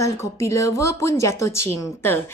bukan kopi lover pun jatuh cinta.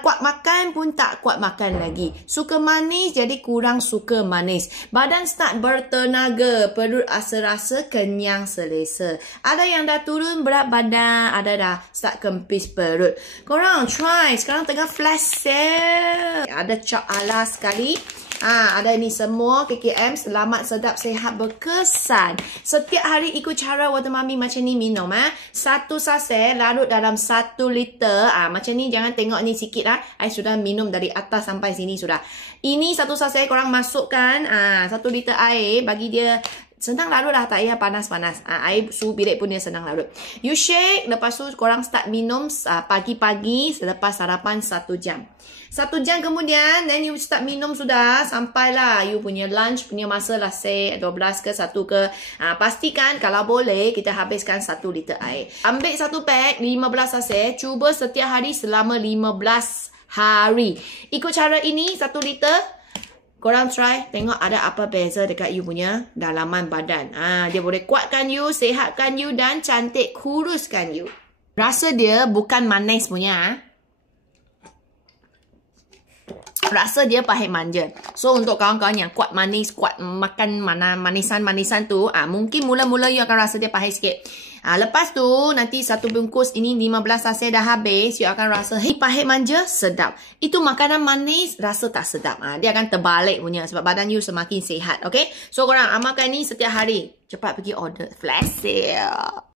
Kuat makan pun tak kuat makan lagi. Suka manis jadi kurang suka manis. Badan start bertenaga, perut rasa-rasa kenyang selesa. Ada yang dah turun berat badan, ada dah start kempis perut. Korang try, sekarang tengah flash sale. Ada cap ala sekali. Ada ni semua KKM selamat, sedap, sehat, berkesan. Setiap hari ikut cara Water Mami macam ni minum. Satu saset larut dalam 1 liter. Macam ni, jangan tengok ni sikit lah. I sudah minum dari atas sampai sini sudah. Ini satu saset korang masukkan 1 liter air, bagi dia senang larut lah, tak payah panas-panas. Air suhu bilik pun dia senang larut. You shake, lepas tu korang start minum pagi-pagi selepas sarapan 1 jam. 1 jam kemudian, then you start minum sudah sampailah you punya lunch punya masa lah, say 12 ke 1 ke. Pastikan kalau boleh kita habiskan 1 liter air. Ambil 1 pack 15 saset, cuba setiap hari selama 15 hari. Ikut cara ini 1 liter. Korang try, tengok ada apa beza dekat you punya dalaman badan. Dia boleh kuatkan you, sehatkan you dan cantik kuruskan you. Rasa dia bukan manis punya. Rasa dia pahit manja. So, untuk kawan-kawan yang kuat manis, kuat makan manisan-manisan tu, mungkin mula-mula you akan rasa dia pahit sikit. Lepas tu, nanti 1 bungkus ini 15 saset dah habis, you akan rasa, pahit manja, sedap. Itu makanan manis, rasa tak sedap. Dia akan terbalik punya sebab badan you semakin sihat. Okay? So, korang amalkan ni setiap hari. Cepat pergi order. Flash sale.